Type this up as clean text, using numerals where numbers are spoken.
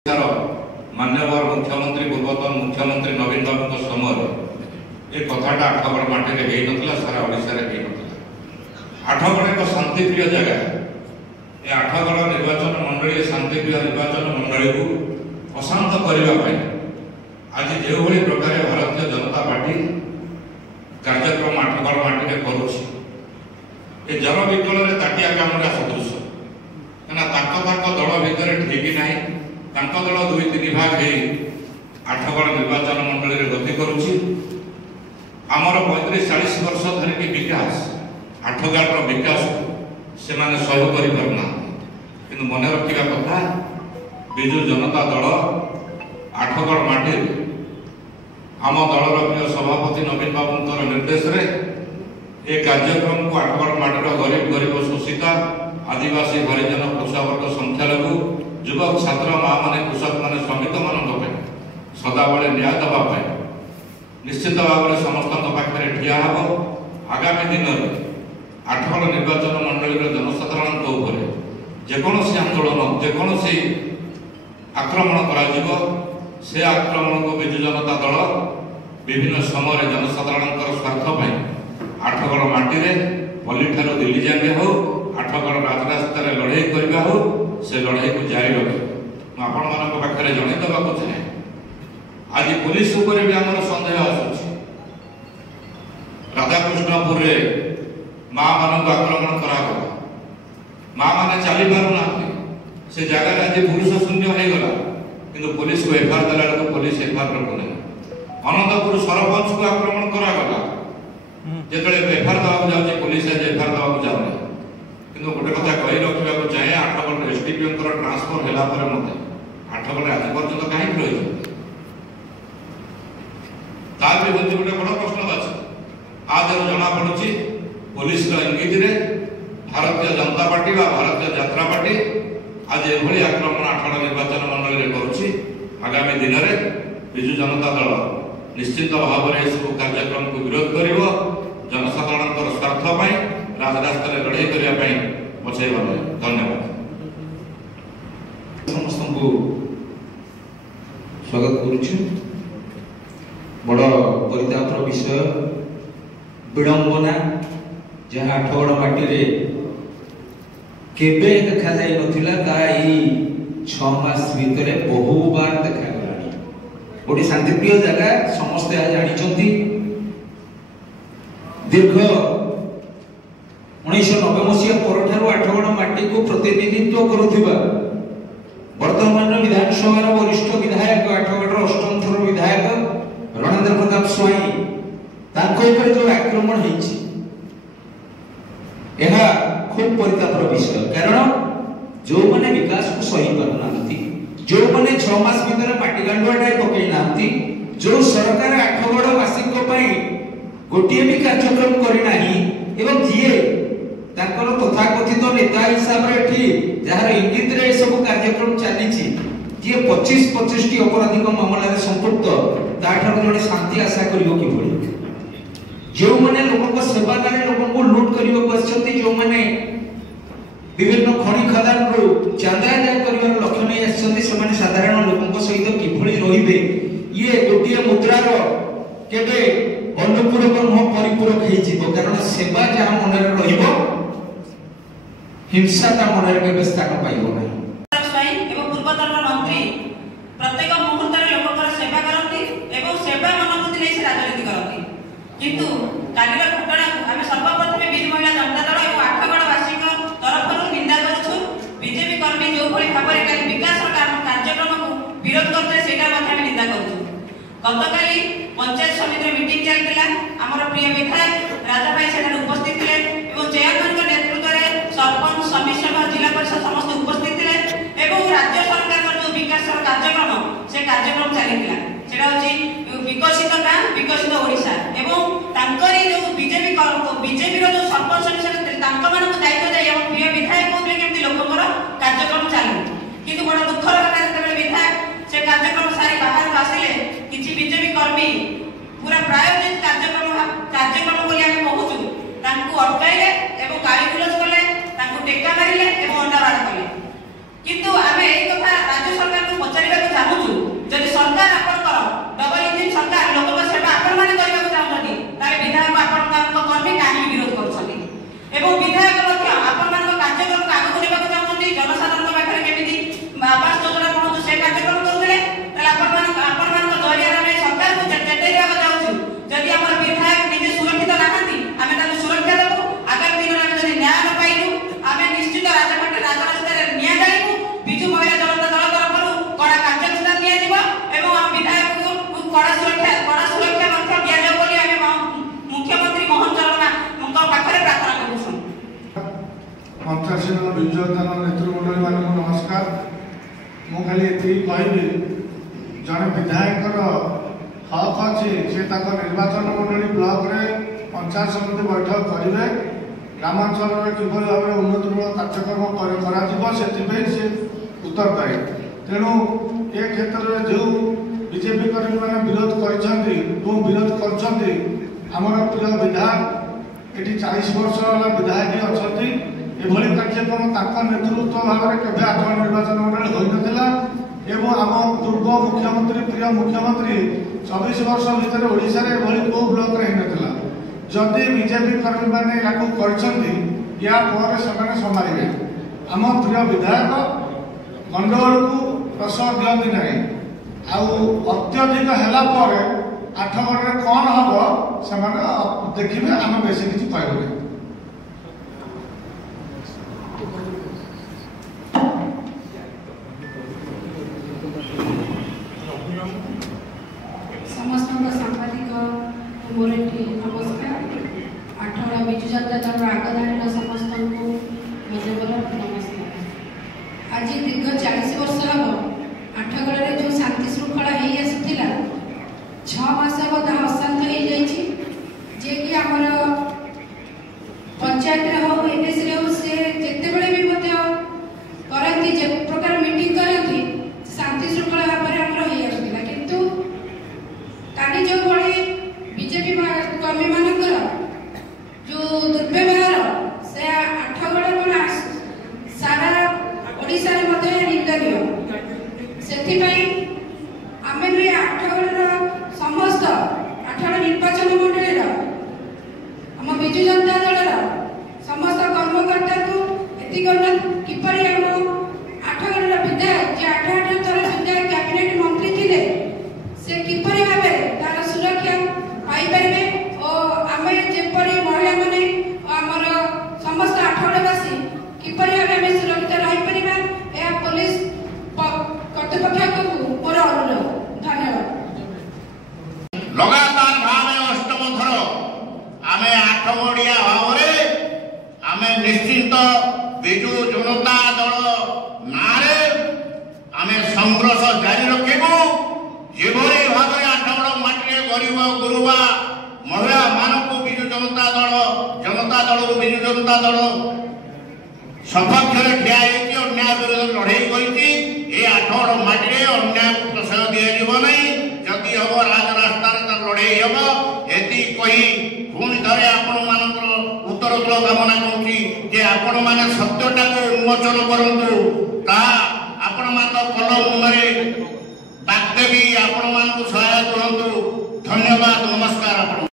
मान्यवर मुख्यमंत्री पूर्वतन मुख्यमंत्री नवीन बाबू समय ये कथाटा आठगड़ माटी में होता सारा ओडिशा रे होता। आठगड़ एक शांतिप्रिय जगह। ये आठगड़ निर्वाचन मंडली शांतिप्रिय निर्वाचन मंडली को अशांत करने आज जो प्रकार भारतीय जनता पार्टी कार्यक्रम आठगड़ माटी में करुच्ची जल विकल ताटिया काम सदृश कहीं दल भितर ठीक ना दल दुई तीन भाग हो आठगड़ निर्वाचन मंडली में गति करुच्ची। आमर 35-40 वर्ष धरिकी विकास आठगड़ विकास से माने सहयोग कर पारना कि मन रखा कथा विजु जनता दल आठगड़ माटी आम दलर प्रिय सभापति नवीन बाबूर निर्देश रे ए कार्यक्रम को आठगड़ माटीर गरीब गरीब शोषिता आदिवासी हरिजन कृषक वर्ग संख्यालघु युवक छात्र माँ माने कृषक माने श्रमिक मान सदाबले न्याय देवाई निश्चित भाव में समस्त पाखे ठिया हम। आगामी दिन में आठगड़ निर्वाचन मंडली जनसाधारण जेकोसी आंदोलन जेकोसी आक्रमण कर आक्रमण को विजु जनता दल विभिन्न समय जनसाधारण स्वार्थ आठगड़ माटी पल्ली ठार दिल्ली जाए हो आठगड़ राजरास्तार लड़ाई करवा हो से लड़ाई को जारी रखे आपण पाखे जनईदेवा चाहे। आज पुलिस उपरे भी आमर सन्देह आसुची राधाकृष्णपुर माँ मान आक्रमण करागला माँ मैंने चली पारना से जगह आज पुरुष शून्य हो गला कि पुलिस को एफआईआर देला बेलू पुलिस एफआईआर रखुना। अनंतपुर सरपंच को आक्रमण करागला जो एफआईआर देवाक जाऊँगी पुलिस आज एफआईआर देवाक जाऊना कि गोटे कथा कही रखा चाहे आठगड़ एसडीपीओ ट्रांसफर होगा मत आठगड़ आज पर्यटन कहीं रही तार भी हूँ गोटे बड़ प्रश्न अच्छे आज जना पड़ी पुलिस इंगित रे भारतीय जनता पार्टी व भारतीय जात्रा पार्टी आज ये आक्रमण आठगड़ निर्वाचन मंडली में करुच्ची। आगामी दिन में विजु जनता दल निश्चित भाव में सब कार्यक्रम को विरोध कर जनसाधारण स्वार्थ राजरास्ता लड़ाई करने पछे गले। धन्यवाद समस्त को स्वागत करुछु। बड़ परितापर विषय विडंबना जहाँ आठगड़ माटी रे केबे देखा जाई नथिला ता ई 6 मास भितरे बहु बार देखा गलानी। गोटे शांतिप्रिय जगह समस्त जानी दीर्घ 1990 मसीहा परठारु आठगड़ माटी को प्रतिनिधित्व करुथिबा वर्तमान विधानसभा वरिष्ठ विधायक आठगड़ अष्टम थर विधायक रणेंद्र प्रताप स्वाई जो आक्रमण होती खूब परितापर विषय। कारण जो मैंने विकास को सही पारना जो मैंने 6 मास भीतर माटी गांडुआटाए पकई ना जो सरकार आठगड़वासी गोटे भी कार्यक्रम करना एवं जीए तथाकथित नेता हिसाब से जार इंगित रे सब कार्यक्रम चली जी 25-25 अपराधिक मामला संपुक्त जड़े शांति आशा कर जो मैंने लोक सेवा लोक को लुट करने जो मैंने विभिन्न खनि खदान चांदा आदाय कर लक्ष्य नहीं आसने साधारण लोक सहित किभली रहिबे ये गोटे मुद्रार केबे अनुपूरक नुह परिपूरक हो कारण सेवा जहाँ मन रहिबो हिंसा ता मन केबे स्थान पाइबो नहीं। पूर्वतन मंत्री प्रत्येक मुहूर्त लोक सेवा करती सेवा मनोवृत्ति नहीं से राजनीति करती किंतु कालीर घटना आम सर्वप्रथम विजु महिला जनता दल और आठगड़वासी तरफ निंदा करूँ। बीजेपी कर्मी जो भाव में विकास कार्यक्रम को विरोध करते निंदा करूँ। गतकाली पंचायत समिति मीटिंग चलता आमर प्रिय विधायक राजा भाई से उपस्थित थे चेयरमैन नेतृत्व में सरपंच समिति सभा जिला परिषद समस्त उपस्थित थे राज्य सरकार जो विकास कार्यक्रम से कार्यक्रम चलता विकसित गाँ विकसित ओडिशा जो बीजेपी जो सरपंच दायित्व दे प्रिय विधायक कहते केमती लोकर कार्यक्रम चलू कि बड़ दुखर कथा जो विधायक से कार्यक्रम सारी बाहर आसिले किसी बीजेपी कर्मी पूरा प्रायोजित कार्यक्रम बोली आम कहूँ अटकाइले गाड़ी गुलज कले टेका मारे और अंडा बाड़ कले किंतु आमे एई कथा राज्य सरकार को पचारिबा को चाहूछु जदि सरकार आपनकर डबल इंजिन सरकार लोक सेवा आपन माने करबा को चाहउछथि तारे विधायक आपनकर कर्मी काहे विरोध करछथि एवं विधायक लोक आपन मान कार्यक्रम को आगु नेबा को चाहउछथि जनसाधारण पाखरे केमिति आवास योजना पहुंचु से कार्यक्रम करथले तला आपन मान जरिया रे सरकार को चेतैबा को चाहउछु जदि हमर विधायक निजे सुरक्षित नाहंती आमे ताके सुरक्षा देबो आगामी दिन रे जदि न्याय न पाइलु आमे निश्चित राजघाट राजरास्ता रे न्याय जाइबु बिजु महिला जनता दल तरफरु कड़ा कार्यक्रम दिया जिवो एवं हम विधायक को कड़ा सुरक्षा मंत्र दिया जाय बोली आमे मुख्यमंत्री मोहन चरण उनका पाखरे प्रार्थना करूछु। मंत्रासीन विजयदान नेतृमंडली मान नमस्कार। मु खाली एति कहबी जने विधायक हक अच्छी से निर्वाचन मंडली ब्लॉक रे पंचायत समिति बैठक करेंगे ग्रामांचल किभली भाव में उन्नतिमूलक कार्यक्रम से उत्तरदायी तेणु ए क्षेत्र में जो बीजेपी कर्मी मैंने विरोध कर आमर प्रिय विधायक ये 40 वर्ष है विधायक अच्छा एभली कार्यक्रम नेतृत्व भाव में केवे 8 निर्वाचन मंडल होता एवं आम पूर्व मुख्यमंत्री प्रिय मुख्यमंत्री 24 वर्ष भितर ओडिशा रे एभली को ब्लॉक रे होता जदि बीजेपी कर्मी मैंने या संभाले आम प्रिय विधायक गंडगोल को प्रसव दिखती ना अत्यधिक है 8गड़ कौन हम से देखिए आम बेस किसी कहबे। समस्त सांबादिक मोर नमस्कार। 8गड़ विजु जनता दल आगधाड़ी समस्त को नमस्कार। आज दीर्घ 40 वर्ष हम 8गड़ जो शांति श्रृंखला हो आसाला 6 मास अशांत हो जाए आमर पंचायत हो एनएसी हो से जिते बड़े भी करती जे प्रकार मीटिंग करती शांति श्रृंखला भाव में आमर हो आसाला किंतु काली जो बड़े बीजेपी कर्मी मानकर जो दुर्व्यवहार से 8गड़ कौन सारा ओडिशा निंदनीय से आम 8गड़ समस्त 8गड़ निर्वाचन मंडल आम विजु जनता दल समस्त कर्मकर्ता को किपरि आम 8गड़ विधायक जे 8 थर विधायक कैबिनेट मंत्री थे से किपरि भाव तार सुरक्षा पाइपर और आम जेपरी महिला मैंने आमर समस्त 8गड़वासी किपरि भाव आम सुरक्षित रहीपर यह पुलिस कर्तृपक्ष को मोर अनुरोध। धन्यवाद। लगातार भाव 8म थर आम 8गड़िया भाव आम निश्चित विजु जनता दल ना आम संघर्ष जारी रखू जेभली भाव 8गड़ माटी गरीब गुरुबा महिला मानक विजु जनता दल विजु जनता दल सपक्ष ठिया अन्याय विरोध लड़ाई कर 8गड़ माटी अन्याय प्रश्रय दिज्व ना जदि हम राजरास्ता लड़ाई हम ये कही पुणी थे आपण मान उत्तर तुल कामना करुँच आपण मैंने सत्यटा को उन्मोचन करूँ आपण मान कलम मुहरे बागदेवी आपण मान सहायक हूँ। धन्यवाद। नमस्कार।